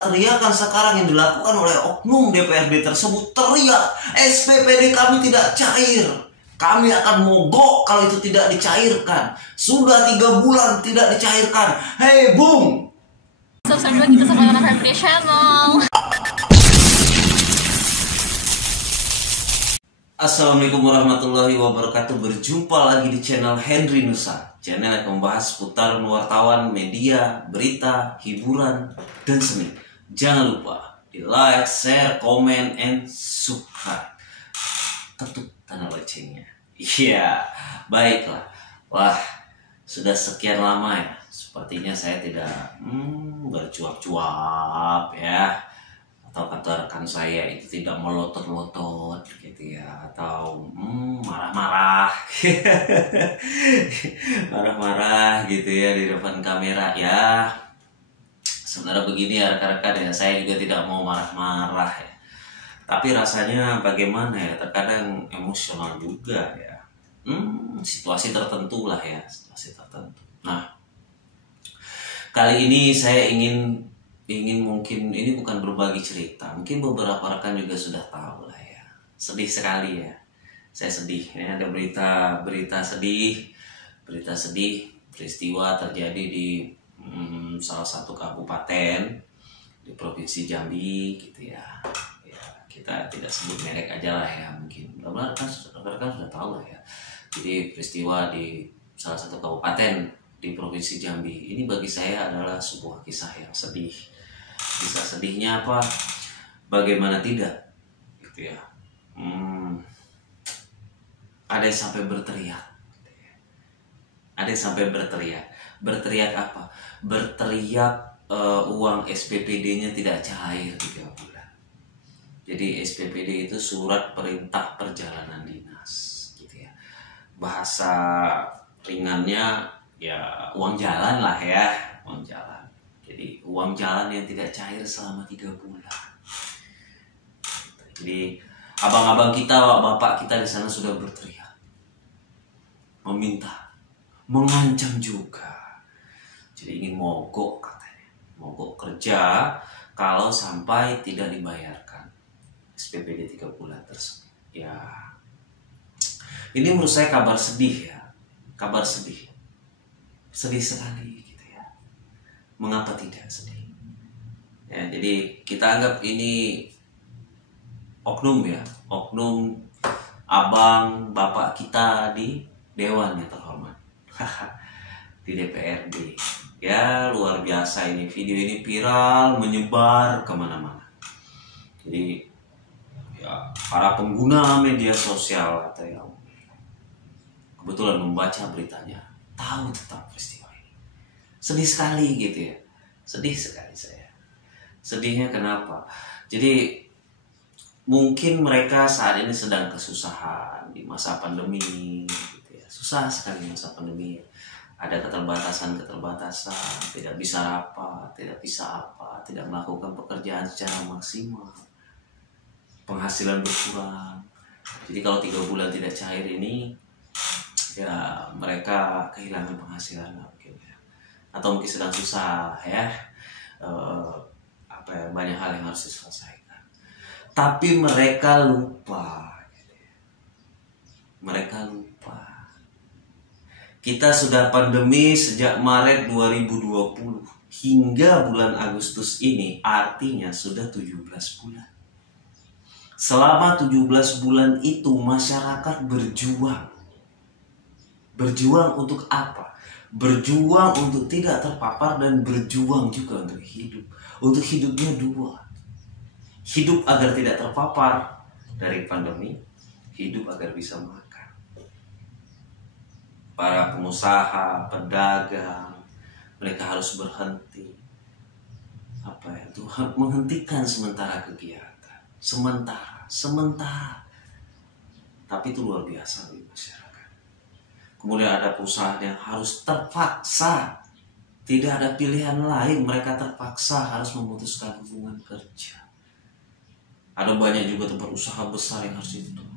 Teriakan sekarang yang dilakukan oleh oknum DPRD tersebut, teriak SPPD kami tidak cair, kami akan mogok kalau itu tidak dicairkan. Sudah 3 bulan tidak dicairkan. Hei Bung, subscribe kita sama Yona Family Channel. Assalamualaikum warahmatullahi wabarakatuh. Berjumpa lagi di channel Henry Nusa, channel yang membahas putaran wartawan, media, berita, hiburan, dan seni. Jangan lupa di like, share, comment, and subscribe. Ketuk tanda loncengnya. Iya, baiklah. Wah, sudah sekian lama ya. Sepertinya saya tidak bercuap-cuap ya. Atau kata rekan saya itu tidak melotot-lotot gitu ya. Atau marah-marah. Marah-marah gitu ya di depan kamera ya. Sebenarnya begini ya rekan-rekan ya, saya juga tidak mau marah-marah ya. Tapi rasanya bagaimana ya, terkadang emosional juga ya. Situasi tertentu lah ya, situasi tertentu. Nah, kali ini saya ingin mungkin ini bukan berbagi cerita. Mungkin beberapa rekan juga sudah tahu lah ya. Sedih sekali ya. Saya sedih. Ini ada berita sedih. Berita sedih, peristiwa terjadi di salah satu kabupaten di provinsi Jambi gitu ya. Kita tidak sebut merek aja lah ya, mungkin benar-benar kan sudah tahu lah ya. Jadi peristiwa di salah satu kabupaten di provinsi Jambi ini bagi saya adalah sebuah kisah yang sedih. Kisah sedihnya apa? Bagaimana tidak gitu ya. Ada yang sampai berteriak. Ada yang sampai berteriak. Berteriak apa? Berteriak uang SPPD-nya tidak cair 3 bulan. Jadi SPPD itu surat perintah perjalanan dinas gitu ya. Bahasa ringannya ya uang jalan lah ya, uang jalan. Jadi uang jalan yang tidak cair selama 3 bulan. Jadi abang-abang kita, bapak kita di sana sudah berteriak, meminta, mengancam juga. Jadi ingin mogok katanya, mogok kerja kalau sampai tidak dibayarkan SPPD 3 bulan tersebut. Ya, ini menurut saya kabar sedih ya, kabar sedih, sedih sekali gitu ya. Mengapa tidak sedih? Ya, jadi kita anggap ini oknum ya, oknum abang bapak kita di Dewan yang terhormat. Di DPRD ya, luar biasa ini, video ini viral menyebar kemana-mana. Jadi ya para pengguna media sosial atau yang kebetulan membaca beritanya tahu tentang peristiwa ini. Sedih sekali gitu ya, sedih sekali saya. Sedihnya kenapa? Jadi mungkin mereka saat ini sedang kesusahan di masa pandemi gitu ya. Susah sekali masa pandemi. Ada keterbatasan, tidak bisa rapat, tidak bisa apa, tidak melakukan pekerjaan secara maksimal, penghasilan berkurang. Jadi kalau 3 bulan tidak cair ini, ya mereka kehilangan penghasilan mungkin ya. Atau mungkin sedang susah ya, banyak hal yang harus diselesaikan. Tapi mereka lupa, mereka lupa. Kita sudah pandemi sejak Maret 2020 hingga bulan Agustus ini, artinya sudah 17 bulan. Selama 17 bulan itu masyarakat berjuang. Berjuang untuk apa? Berjuang untuk tidak terpapar dan berjuang juga untuk hidup. Untuk hidupnya 2. Hidup agar tidak terpapar dari pandemi, hidup agar bisa makan. Para pengusaha, pedagang, mereka harus berhenti. Menghentikan sementara kegiatan. Sementara. Tapi itu luar biasa bagi masyarakat. Kemudian ada perusahaan yang harus terpaksa, tidak ada pilihan lain, mereka terpaksa harus memutuskan hubungan kerja. Ada banyak juga tempat usaha besar yang harus ditutup.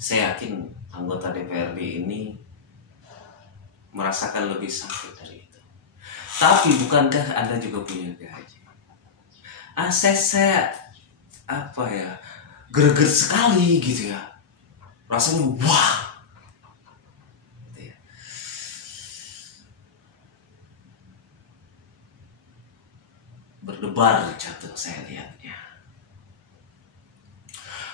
Saya yakin anggota DPRD ini merasakan lebih sakit dari itu. Tapi bukankah Anda juga punya gaji? Saya apa ya, greget sekali gitu ya. Rasanya wah. Gitu ya. Berdebar jantung saya lihatnya.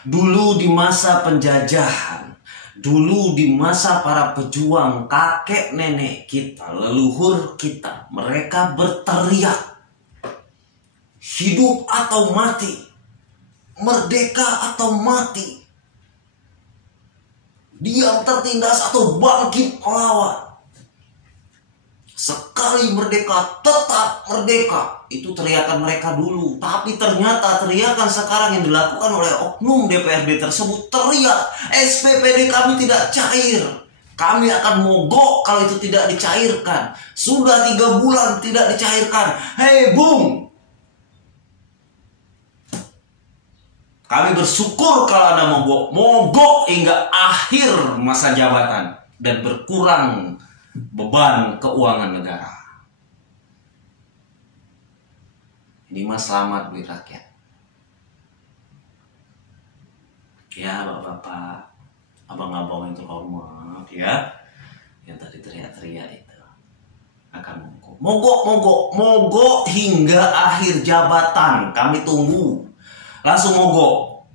Dulu di masa penjajahan, dulu di masa para pejuang, kakek nenek kita, leluhur kita, mereka berteriak, hidup atau mati, merdeka atau mati, diam tertindas atau bangkit melawan. Sekali merdeka, tetap merdeka. Itu teriakan mereka dulu. Tapi ternyata teriakan sekarang yang dilakukan oleh oknum DPRD tersebut, teriak, SPPD kami tidak cair, kami akan mogok kalau itu tidak dicairkan. Sudah 3 bulan tidak dicairkan. Hei Bung, kami bersyukur kalau Anda mogok hingga akhir masa jabatan dan berkurang beban keuangan negara. Ini mah selamat buat rakyat. Ya bapak-bapak, abang-abang yang terhormat ya, yang tadi teriak-teriak itu akan mogok hingga akhir jabatan. Kami tunggu, langsung mogok.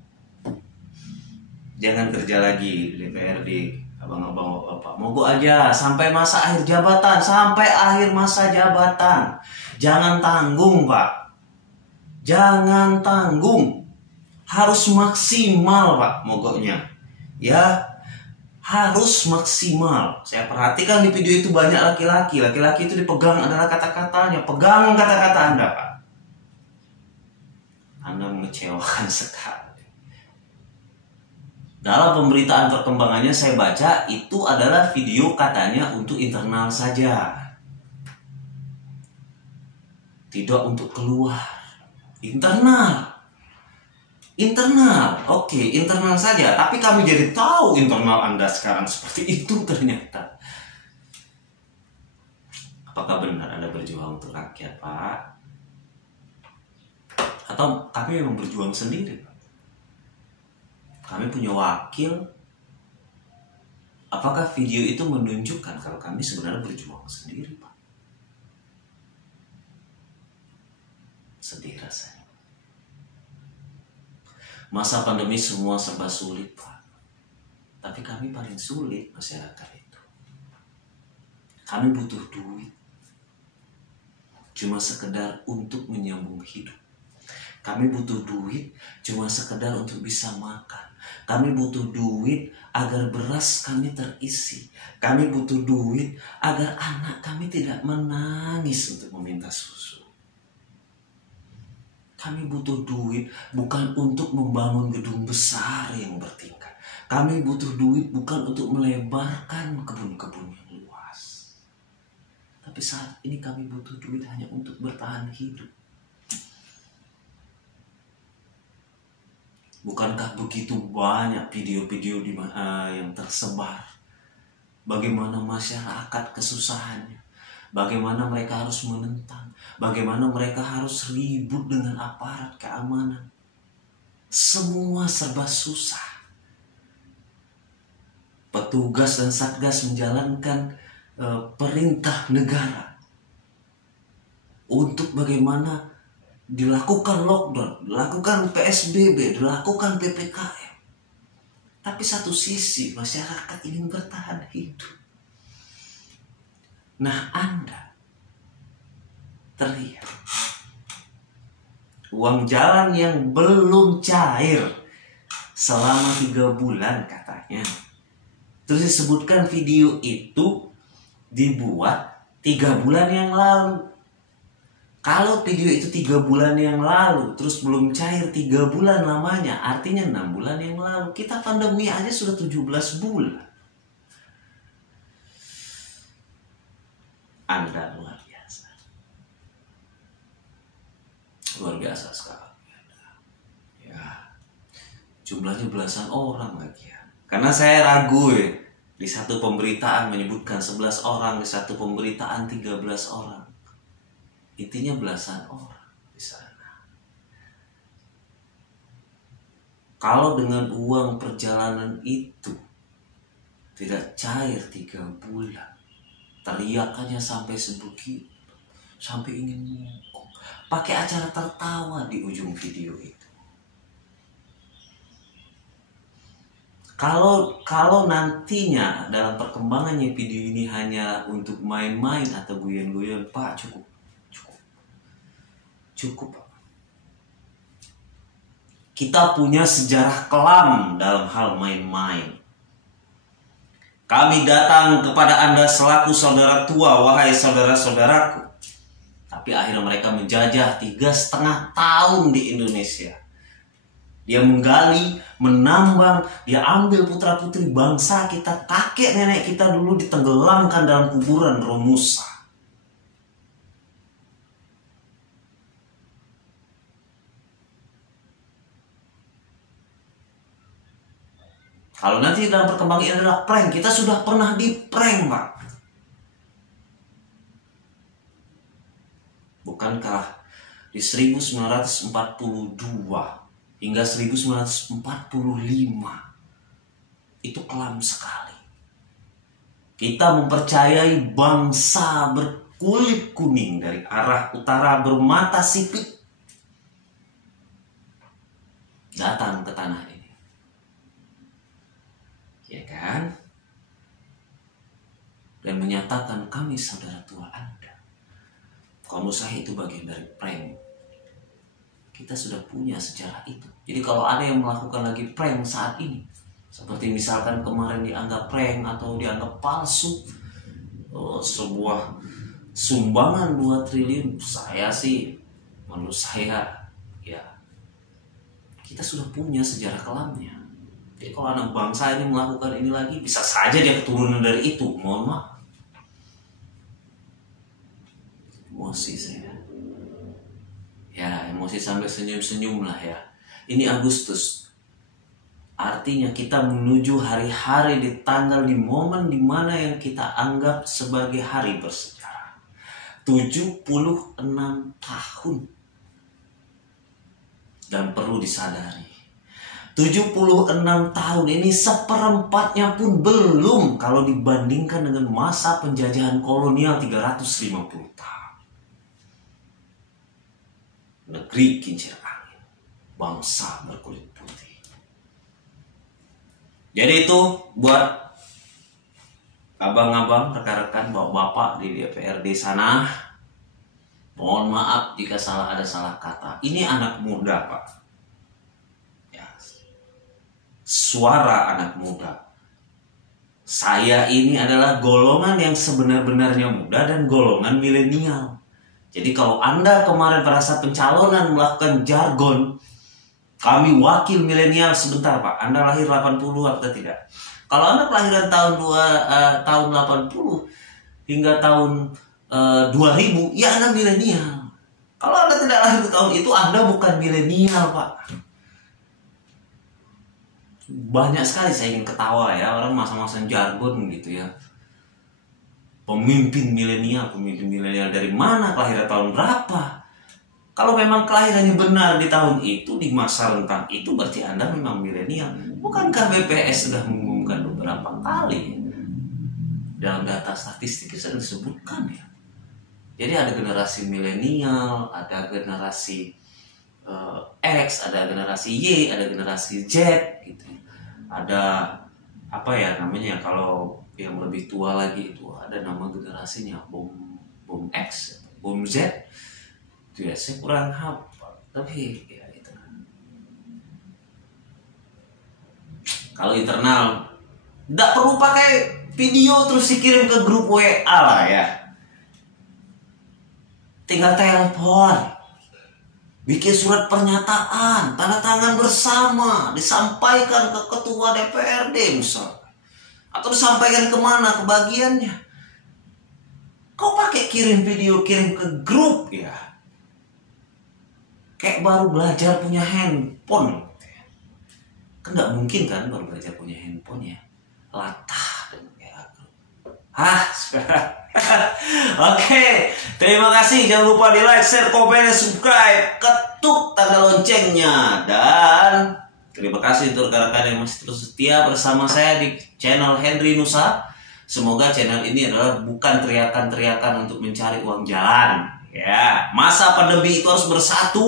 Jangan kerja lagi di DPRD, abang-abang bapak, mogok aja sampai masa akhir jabatan, sampai akhir masa jabatan. Jangan tanggung Pak, jangan tanggung, harus maksimal Pak mogoknya, ya harus maksimal. Saya perhatikan di video itu banyak laki-laki itu dipegang adalah kata-katanya, pegang kata-kata Anda Pak. Anda mengecewakan sekali. Dalam pemberitaan perkembangannya saya baca itu adalah video katanya untuk internal saja, tidak untuk keluar. Internal, oke, internal saja. Tapi kami jadi tahu internal Anda sekarang seperti itu ternyata. Apakah benar Anda berjuang untuk rakyat Pak? Atau kami memang berjuang sendiri Pak? Kami punya wakil. Apakah video itu menunjukkan kalau kami sebenarnya berjuang sendiri Pak? Sedih rasanya. Masa pandemi semua serba sulit Pak. Tapi kami paling sulit masyarakat itu. Kami butuh duit cuma sekedar untuk menyambung hidup. Kami butuh duit cuma sekedar untuk bisa makan. Kami butuh duit agar beras kami terisi. Kami butuh duit agar anak kami tidak menangis untuk meminta susu. Kami butuh duit bukan untuk membangun gedung besar yang bertingkat. Kami butuh duit bukan untuk melebarkan kebun-kebun yang luas. Tapi saat ini kami butuh duit hanya untuk bertahan hidup. Bukankah begitu banyak video-video yang tersebar? Bagaimana masyarakat kesusahannya? Bagaimana mereka harus menentang? Bagaimana mereka harus ribut dengan aparat keamanan? Semua serba susah. Petugas dan satgas menjalankan perintah negara untuk bagaimana dilakukan lockdown, dilakukan PSBB, dilakukan PPKM. Tapi satu sisi masyarakat ingin bertahan hidup. Nah Anda teriak uang jalan yang belum cair selama 3 bulan katanya. Terus disebutkan video itu dibuat 3 bulan yang lalu. Kalau video itu 3 bulan yang lalu terus belum cair 3 bulan lamanya, artinya 6 bulan yang lalu. Kita pandemi aja sudah 17 bulan. Anda luar biasa. Luar biasa sekali. Ya, jumlahnya belasan orang lagi ya. Karena saya ragu ya. Di satu pemberitaan menyebutkan 11 orang, di satu pemberitaan 13 orang. Intinya belasan orang di sana. Kalau dengan uang perjalanan itu tidak cair 3 bulan, teriakannya sampai sebegitu, sampai ingin mogok, pakai acara tertawa di ujung video itu. Kalau nantinya dalam perkembangannya video ini hanya untuk main-main atau guyon-guyon, Pak, cukup. Kita punya sejarah kelam dalam hal main-main. Kami datang kepada Anda selaku saudara tua, wahai saudara-saudaraku. Tapi akhirnya mereka menjajah 3,5 tahun di Indonesia. Dia menggali, menambang, dia ambil putra-putri bangsa kita, kakek nenek kita dulu ditenggelamkan dalam kuburan Romusa. Kalau nanti dalam perkembangan ini adalah prank, kita sudah pernah di prank, Pak. Bukankah di 1942 hingga 1945 itu kelam sekali. Kita mempercayai bangsa berkulit kuning dari arah utara bermata sipit datang ke tanah ini. Ya kan? Dan menyatakan kami saudara tua Anda. Kalau saya itu bagian dari prank. Kita sudah punya sejarah itu. Jadi kalau ada yang melakukan lagi prank saat ini, seperti misalkan kemarin dianggap prank atau dianggap palsu, sebuah sumbangan 2 triliun, menurut saya, ya kita sudah punya sejarah kelamnya. Jadi kalau anak bangsa ini melakukan ini lagi, bisa saja dia keturunan dari itu. Mohon maaf. Emosi saya. Ya, emosi sampai senyum-senyum lah ya. Ini Agustus. Artinya kita menuju hari-hari di tanggal, di momen dimana yang kita anggap sebagai hari bersejarah. 76 tahun. Dan perlu disadari, 76 tahun ini seperempatnya pun belum kalau dibandingkan dengan masa penjajahan kolonial 350 tahun. Negeri kincir angin, bangsa berkulit putih. Jadi itu buat abang-abang, rekan-rekan, bapak-bapak di DPRD sana, mohon maaf jika ada salah kata. Ini anak muda, Pak. Ya, suara anak muda. Saya ini adalah golongan yang sebenar-benarnya muda dan golongan milenial. Jadi kalau Anda kemarin pada saat pencalonan melakukan jargon, kami wakil milenial, sebentar Pak, Anda lahir 80 atau tidak? Kalau Anda kelahiran tahun 80 hingga tahun 2000, ya Anda milenial. Kalau Anda tidak lahir di tahun itu, Anda bukan milenial, Pak. Banyak sekali saya ingin ketawa ya, orang masa-masa jargon gitu ya. Pemimpin milenial dari mana, kelahiran tahun berapa? Kalau memang kelahirannya benar di tahun itu, di masa rentang itu, berarti Anda memang milenial. Bukankah BPS sudah mengumumkan beberapa kali dalam data statistik sudah disebutkan ya? Jadi ada generasi milenial, ada generasi X, ada generasi Y, ada generasi Z gitu. Ada apa ya namanya, kalau yang lebih tua lagi itu ada nama generasinya Boom X, Boom Z. Itu ya saya kurang hafal, tapi ya itu. Kalau internal tidak perlu pakai video terus dikirim ke grup WA lah ya. Tinggal telepon, bikin surat pernyataan, tanda tangan bersama, disampaikan ke ketua DPRD misalnya. Atau disampaikan kemana kebagiannya. Kau pakai kirim video, kirim ke grup ya. Kayak baru belajar punya handphone. Kan gak mungkin kan baru belajar punya handphone ya. Latah dengan kayak grup. Oke, terima kasih. Jangan lupa di like, share, komen, dan subscribe. Ketuk tanda loncengnya. Dan terima kasih untuk rekan-rekan yang masih terus setia bersama saya di channel Henry Nusa. Semoga channel ini adalah bukan teriakan-teriakan untuk mencari uang jalan. Ya, masa pandemi itu harus bersatu.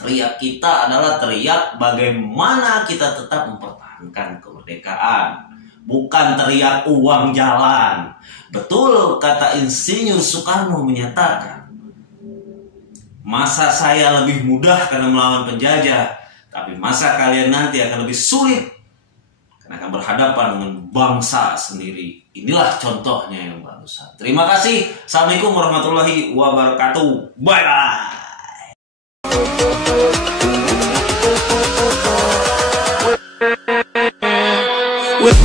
Teriak kita adalah teriak bagaimana kita tetap mempertahankan kemerdekaan. Bukan teriak uang jalan. Betul kata Insinyur Soekarno menyatakan, masa saya lebih mudah karena melawan penjajah, tapi masa kalian nanti akan lebih sulit karena akan berhadapan dengan bangsa sendiri. Inilah contohnya yang barusan. Terima kasih. Assalamualaikum warahmatullahi wabarakatuh. Bye-bye. With